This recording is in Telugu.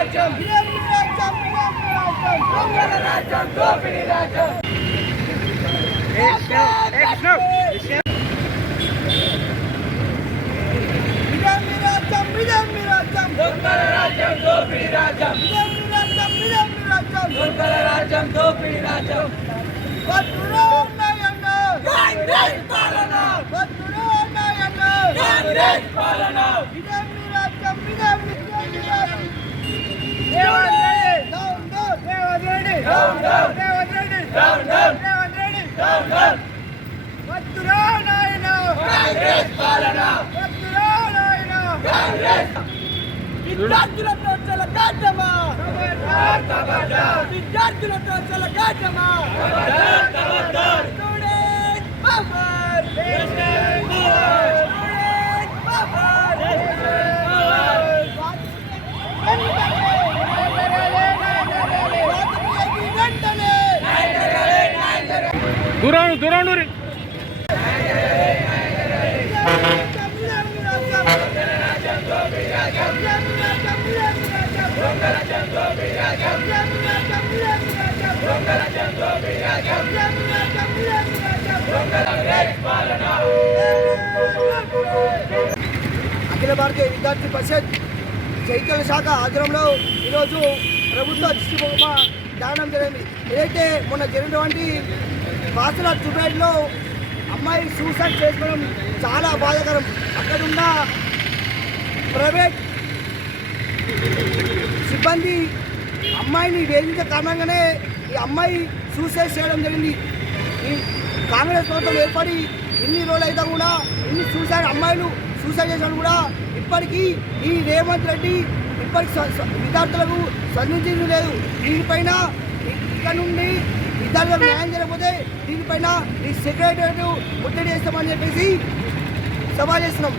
రాజ్యం దొంగల రాజ్యం దోపిడీ రాజ్యం దొంగల రాజ్యం దోపిడీ రాజ్యం దొంగల రాజ్యం దోపిడీ రాజ్యం పట్టులో ఉన్నాయన్న కాంగ్రెస్ పాలన పట్టులో ఉన్నాయన్న కాంగ్రెస్ పాలన down down Revanth Reddy down down Revanth Reddy down down వద్దురా నాయన కాంగ్రెస్ పాలన వద్దురా నాయన కాంగ్రెస్ విద్యార్థులతో చెలగాటమా ఖబర్దార్ విద్యార్థులతో చల ఖబర్దార్ దూరం దూరం దూరి అఖిల భారతీయ విద్యార్థి పరిషత్ చైతన్య శాఖ ఆధ్వర్యంలో ఈరోజు ప్రభుత్వ దృష్టి బొమ్మ దానం జరిగింది. ఏదైతే మొన్న జరిగినటువంటి వాసుల టుబేట్లో అమ్మాయి సూసైడ్ చేసుకోవడం చాలా బాధాకరం అక్కడున్న ప్రైవేట్ సిబ్బంది అమ్మాయిని వేధించే కారణంగానే ఈ అమ్మాయి సూసైడ్ చేయడం జరిగింది. ఈ కాంగ్రెస్ ప్రభుత్వం ఏర్పడి ఇన్ని రోజులు అయితే కూడా ఇన్ని సూసైడ్ అమ్మాయిలు సూసైడ్ చేసినా కూడా ఇప్పటికీ ఈ రేవంత్ రెడ్డి ఇప్పటికి విద్యార్థులకు స్పందించింది లేదు. దీనిపైన ఇక్కడ నుండి విద్యార్థులకు న్యాయం జరగకపోతే దీనిపైన ఈ సెక్రటరీ ముట్టడి చేస్తామని చెప్పేసి సభ చేస్తున్నాం.